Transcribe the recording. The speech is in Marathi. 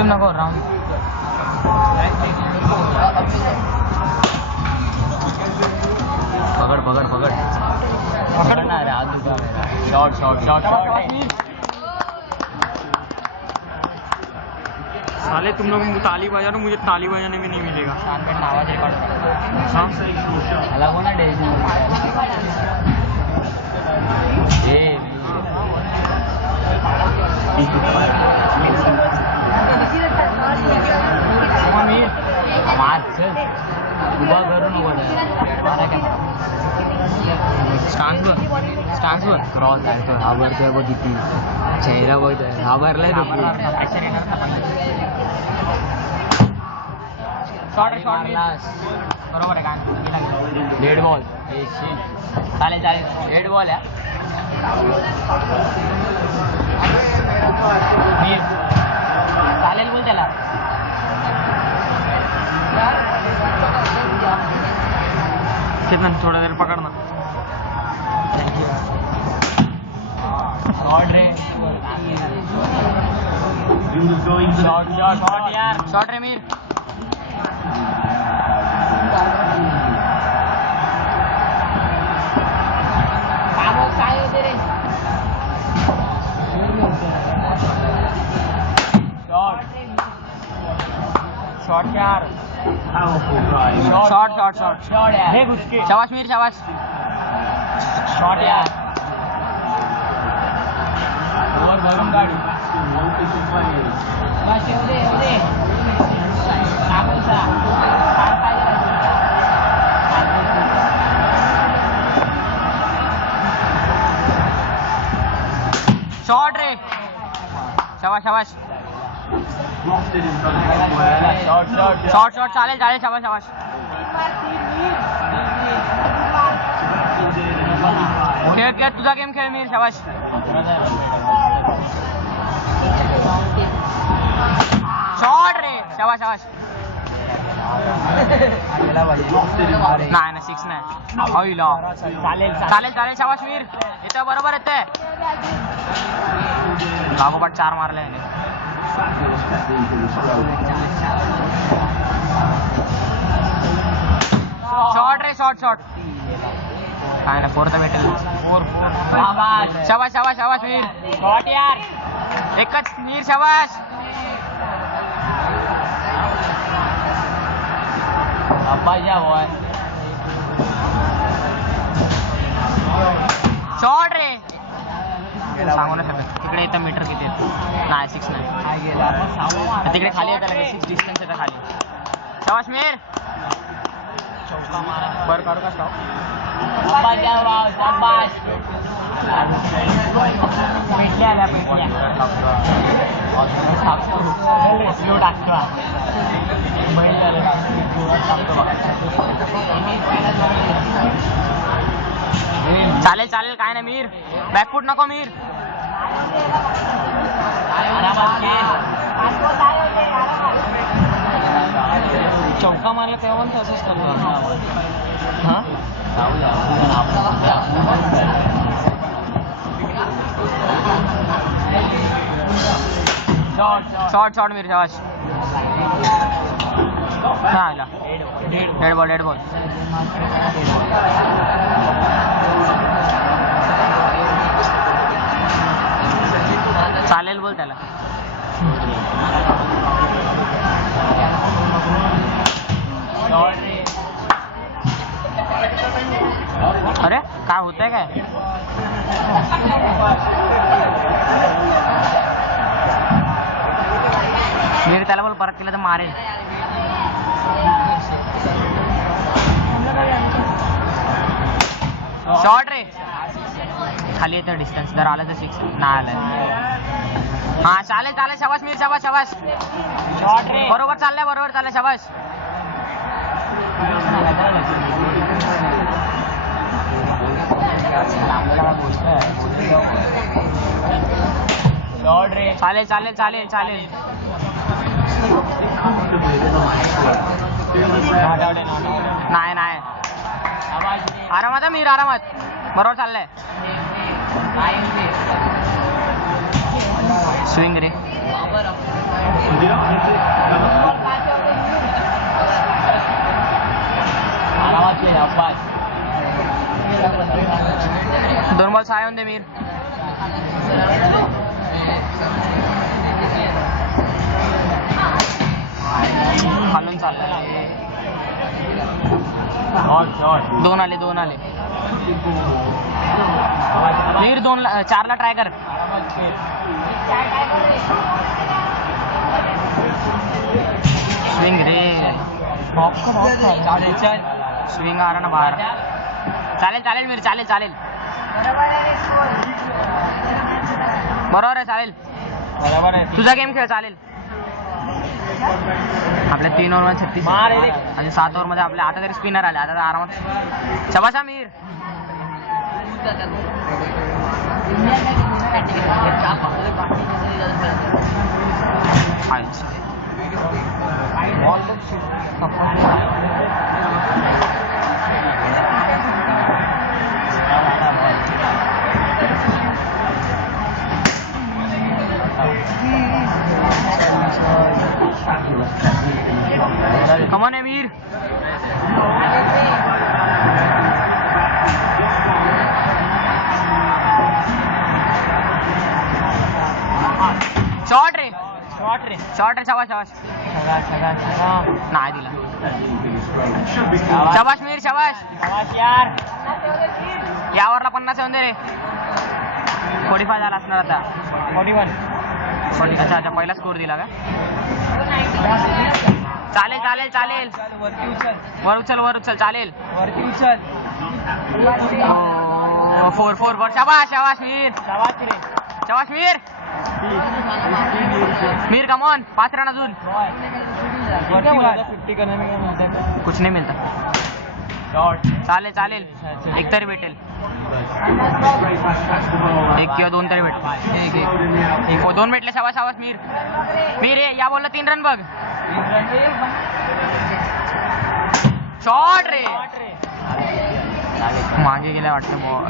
बिम नको राऊंड पकड़ पकड़ पकड़ पकड़ना है हाथ दुखा मेरा शॉट शॉट शॉट शॉट साले तुम लोग ताली बजा रहे हो, मुझे ताली बजाने में नहीं मिलेगा। आवाज रिकॉर्ड अलग होना डेज ये उभा करू नको स्टांसवर क्रॉस आहे तो घाबरतोय बघ किती चेहरा बघतोय घाबरलाय तो शॉट बरोबर आहे का डेड बॉल चालेल चालेल डेड बॉल आहे चालेल बोल त्याला कितना थोड़ा देर पकड़ना। शॉट रे शॉट शॉट शॉट यार शॉट रे मीर काय होते रे शॉट शॉट यार शॉट शॉट शॉट शॉट यार देख उसके शाबाश मीर शाबाश शॉट यार और भरून गाडी बस येऊ दे साबुसा काय पाहिजे शॉट रे शाबाश शाबाश शॉट शॉट शॉट शॉट चालेल चालेल शाबाश शाबाश खेळ खेळ तुझा गेम खेळ मीर शाबाश शॉट रे शाबाश शाबाश नाही ना 6 नाही होईल चालेल चालेल चालेल शाबाश मीर येतं बरोबर येते लागोपाठ 4 मारले शॉट रे शॉट शॉट काय ना 4 तर भेटेल 4 शाबाश शाबाश शाबाश मीर शॉट यार एकच मीर शाबाश शॉट रे सांगू ना शकत तिकडे येतं मीटर किती नाही 6 नाही तिकडे खाली येतं लगेच 6 डिस्टन्स येतं खाली शाबाश मीर बर काढू का स्टॉप चालेल चालेल काय नाही मीर बॅकफूट नको मीर चौका मारला तेव्हा पण तसंच करतो हां शॉट शॉट मीर शाबाश हां डेड बॉल चालेल बोल त्याला अरे काय होतंय काय मीर त्याला बोल परत केलं तर मारेल शॉट रे खाली येतं डिस्टन्स जर आलं तर 6 नाही आलं हां चालेल चालेल शाबाश मीर शाबाश शाबाश शॉट रे बरोबर चाललंय शाबाश शॉट रे चालेल चालेल चालेल चालेल नाही नाही आरामात मीर आरामात बरोबर चाललंय स्विंग रे सहा येऊन दे मीर. खालून चाललंय. दोन आले मीर. चारला ट्राय कर. स्विंग रे. स्विंग आ रहा ना बाहेर. चालेल मीर. चालेल बरोबर आहे. चालेल तुझा गेम खेळ. चालेल. आपल्या 3 ओव्हर मध्ये 36 आणि 7 ओव्हर मध्ये आपल्या आता तरी स्पिनर आले. आता आरामात. शबाशा Mir. Come on, Amir. Shot रे. शाबाश. नाही दिला. शाबाश मीर. शाबाश यार. यावरला 50 येऊन दे रे. 45 झाला असणार आता. 41. अच्छा पहिला स्कोर दिला का. चालेल. वर उचल. चालेल. 4 वर. शाबाश Mir. Mir come on. 5 run अजून. कुछ नहीं मिलता. चालेल. एक तरी भेटेल. एक किंवा 2 तरी भेटेल. 2 भेटले. शाबाश मीर ये. या बॉलला 3 रन बघ. शॉट रे. मागे गेल्या वाटतं बॉल.